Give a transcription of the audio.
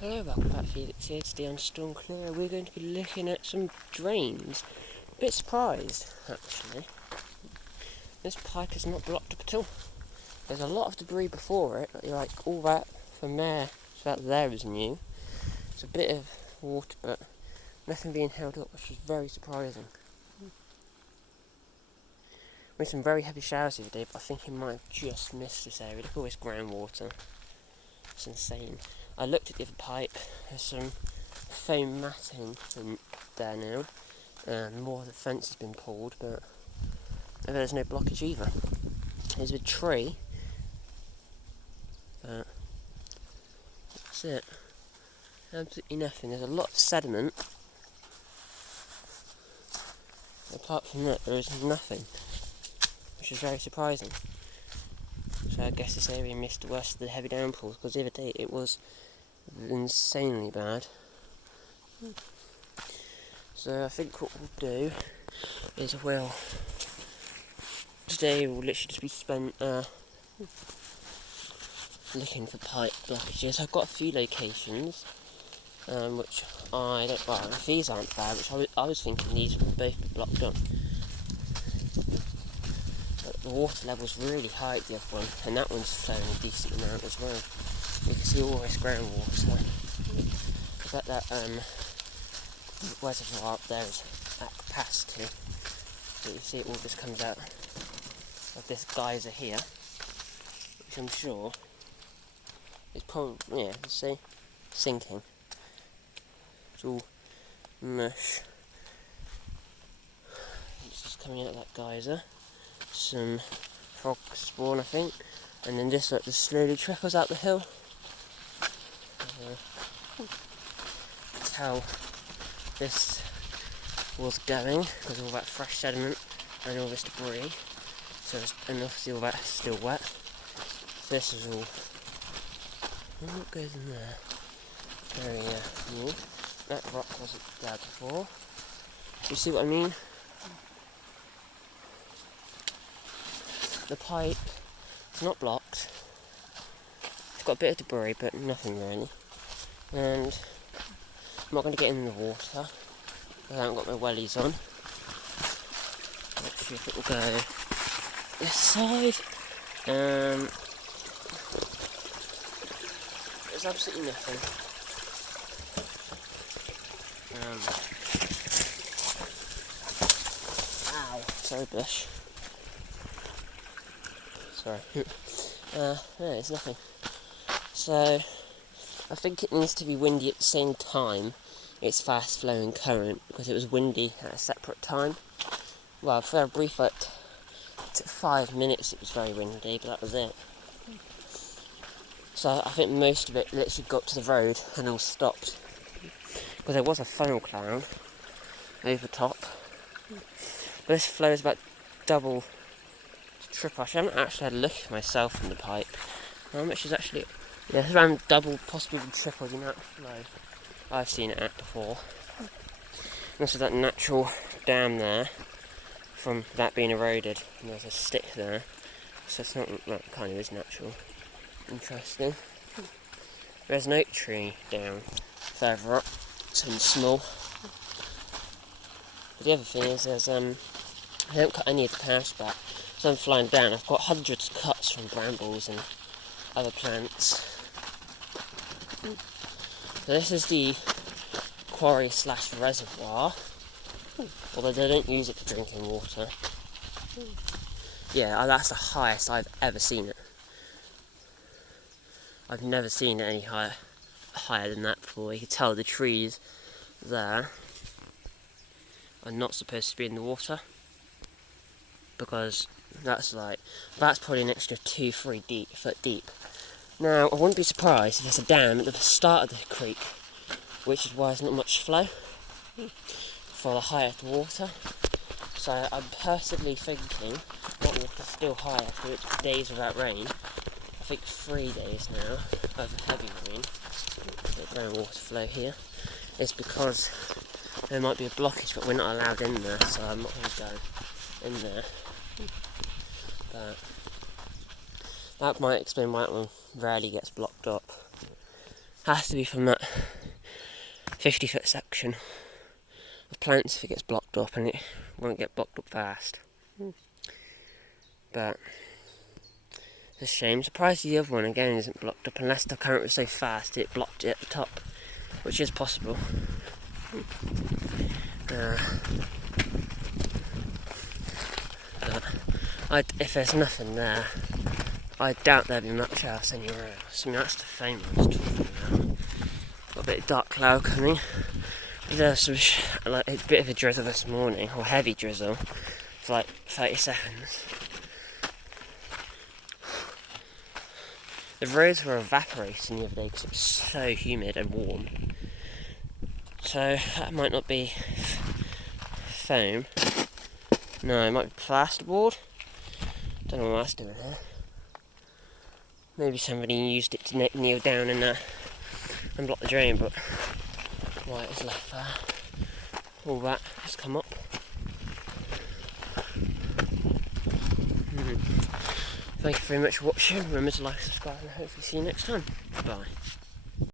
Hello, welcome back, Felix here. Today on Storm Clear we're going to be looking at some drains. A bit surprised, actually. This pipe is not blocked up at all. There's a lot of debris before it, like all that from there to that there is new. It's a bit of water, but nothing being held up, which is very surprising. We had some very heavy showers the other day, but I think it might have just missed this area. Look at all this groundwater. It's insane. I looked at the other pipe, there's some foam matting in there now, and more of the fence has been pulled, but there's no blockage either. There's a tree, but that's it. Absolutely nothing. There's a lot of sediment. Apart from that, there is nothing, which is very surprising. So I guess this area missed the worst of the heavy downpours, because the other day it was insanely bad. So I think what we'll do is today will literally just be spent looking for pipe blockages. I've got a few locations which I don't, well, if these aren't bad, which I was thinking these would both be blocked up. But the water level's really high at the other one, and that one's flowing a decent amount as well. You can see all this groundwater. I bet that reservoir up there is at capacity. But you see it all just comes out of this geyser here, which I'm sure is probably, yeah, let's see, sinking. It's all mush. It's just coming out of that geyser. Some frog spawn, I think, and then this like just slowly trickles out the hill. That's how this was going, with all that fresh sediment and all this debris. So and obviously all that's still wet. So this is all. What goes in there? Very new. That rock wasn't there before. You see what I mean? The pipe is not blocked. It's got a bit of debris, but nothing really. And I'm not going to get in the water because I haven't got my wellies on. Let's see if it will go this side. There's absolutely nothing. Ow, sorry bush. Sorry. No, it's nothing. So, I think it needs to be windy at the same time it's fast flowing current, because it was windy at a separate time. Well, for a brief 5 minutes it was very windy, but that was it. So I think most of it literally got to the road and all stopped. Because there was a funnel cloud over top. But this flow is about double, triple. I haven't actually had a look at myself in the pipe. How much is actually... Yeah, it's around double, possibly even triple the amount of flow I've seen it at before. And also that natural dam there, from that being eroded, and there's a stick there. So it's not, well, it kind of is natural. Interesting. There's an oak tree down further up, something small. But the other thing is, I haven't cut any of the paths back, so I'm flying down. I've got hundreds of cuts from brambles and other plants. So this is the quarry / reservoir, although they don't use it for drinking water. Yeah, that's the highest I've ever seen it. I've never seen it any higher than that before. You can tell the trees there are not supposed to be in the water, because that's probably an extra 2-3 foot deep. Now, I wouldn't be surprised if there's a dam at the start of the creek, which is why there's not much flow for the higher the water. So I'm personally thinking that water's still high after days without rain. I think 3 days now of heavy rain. The groundwater flow here is because there might be a blockage, but we're not allowed in there, so I'm not going to go in there. But that might explain why that one rarely gets blocked up. Has to be from that 50-foot section of plants if it gets blocked up, and it won't get blocked up fast. But it's a shame. Surprised the other one again isn't blocked up, unless the current was so fast it blocked it at the top, which is possible. If there's nothing there, I doubt there'll be much else anywhere else. I mean, that's the famous talking about. Got a bit of dark cloud coming. There's some like a bit of a drizzle this morning, or heavy drizzle, for like 30 seconds. The roads were evaporating the other day because it was so humid and warm. So that might not be foam. No, it might be plasterboard. Don't know what that's doing here. Maybe somebody used it to kneel down and block the drain, but white is left there. All that has come up. Thank you very much for watching. Remember to like, subscribe, and hopefully see you next time. Bye.